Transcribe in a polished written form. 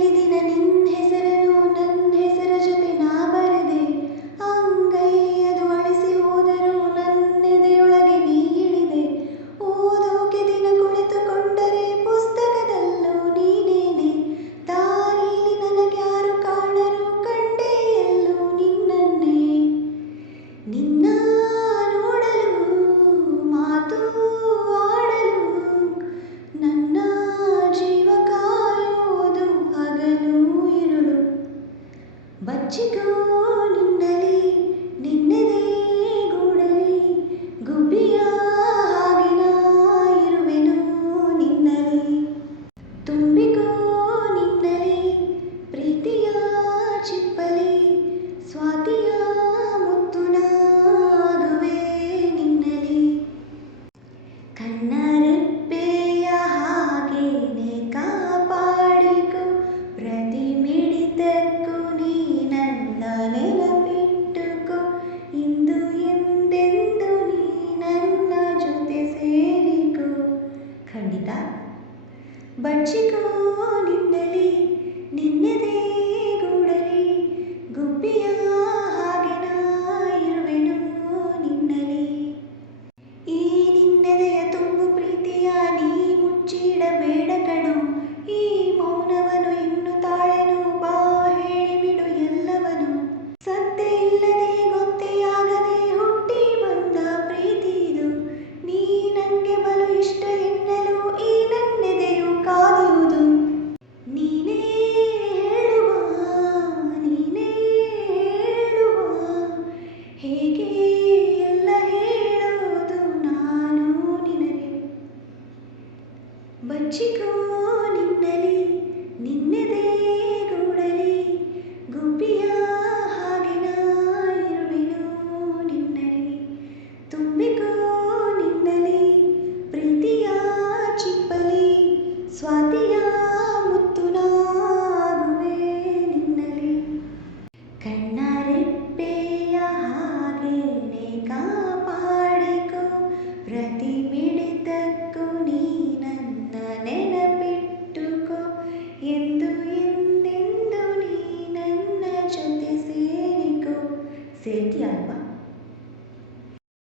ಡೈರಿಯಲ್ಲಿ ದಿನ ನಿನ್ನ ಹೆಸರನ್ನು ನನ್ನ ಹೆಸರ ಜೊತೆ ನಾ ಬರೆದೆ. ಅಂಗೈಲಿ ಅದು ಅಳಿಸಿ ಹೋದರೂ ನನ್ನೆದೆಯೊಳಗೆ ನೀ ಇಳಿದೆ. ಓದೋಕೆ ದಿನ ಕುಳಿತುಕೊಂಡರೆ ಪುಸ್ತಕದಲ್ಲೂ ನೀನೇನೆ. ದಾರಿಲಿ ನನಗ್ಯಾರು ಕಾಣರು ಕಂಡೆ ಎಲ್ಲೂ ನಿನ್ನನ್ನೇ. ನಿನ್ನ ನೋಡಲು ಮಾತು ಆಡಲು ನನ್ನ ಜೀವ ಕಾಯೋದು ಹಗಲು ಇರುಳು. ಬಚ್ಚಿಕೋ ನಿನ್ನಲಿ ನಿನ್ನೆದೆ ಗೂಡಲಿ ಗುಬ್ಬಿಯ ಹಾಗೆ ನಾ ಇರುವೆನು ನಿನ್ನಲಿ. ತುಂಬಿಕೋ ನಿನ್ನಲಿ ಪ್ರೀತಿಯ ಚಿಪ್ಪಲಿ ಸ್ವಾತಿಯ ಮುತ್ತು ನಾಗುವೆ ನಿನ್ನಲಿ. ಕಣ್ಣರೆಪ್ಪೆಯ ಹಾಗೇನೆ ಕಾಪಾಡಿಕೋ ಪ್ರತಿ ಮಿಡಿತಕ್ಕೂ ನೀ ನನ್ನ ನೆನಪಿಟ್ಟುಕೋ. ಇಂದು ಎಂದೆಂದು ನೀ ನನ್ನ ಜೊತೆ ಸೇರಿಕೋ ಖಂಡಿತ. ಬಚ್ಚಿಕೋ ನಿನ್ನಲಿ ನಿನ್ನೆದೆ ಗೂಡಲಿ ಗುಬ್ಬಿಯ ಹಾಗೆ ನಾ ಇರುವೆನು ನಿನ್ನಲಿ. ಈ ನಿನ್ನೆದೆಯ ತುಂಬು ಪ್ರೀತಿಯ ನೀ ಮುಚ್ಚಿಡಬೇಡ ಕಣೋ. ಈ ಮೌನವನು ಇನ್ನು ತಾಳೆನು ಬಾ ಹೇಳಿಬಿಡು ಎಲ್ಲವನು. ಸತ್ತೇ ಇಲ್ಲದೆ ಗೊತ್ತೇ ಆಗದೆ ಹುಟ್ಟಿ ಬಂದ ಪ್ರೀತಿ ಇದು. ನೀ ನಂಗೆ ಬಲು ಇಷ್ಟ ಎನ್ನಲು ಈ ನನ್ನೆದೆಯು ಕಾದಿರುವುದು. ನೀನೇ ಹೇಳುವ ನೀನೇ ಹೇಳುವ ಹೇಗೆ ಎಲ್ಲ ಹೇಳೋದು ನಾನು ನಿನಗೆ. ಬಚ್ಚಿಕೋ ನಿನ್ನಲಿ ನಿನ್ನೆದೆ ಗೂಡಲಿ ಗುಬ್ಬಿಯ ಹಾಗೆ ನಾ ಇರುವೆನು ನಿನ್ನಲಿ. ತುಂಬಿಕೋ ನಿನ್ನಲಿ ಪ್ರೀತಿಯ ಚಿಪ್ಪಲಿ ಸ್ವಾತಿಯ ಮುತ್ತು ನಾಗುವೆ ನಿನ್ನಲಿ. ಕಣ್ಣ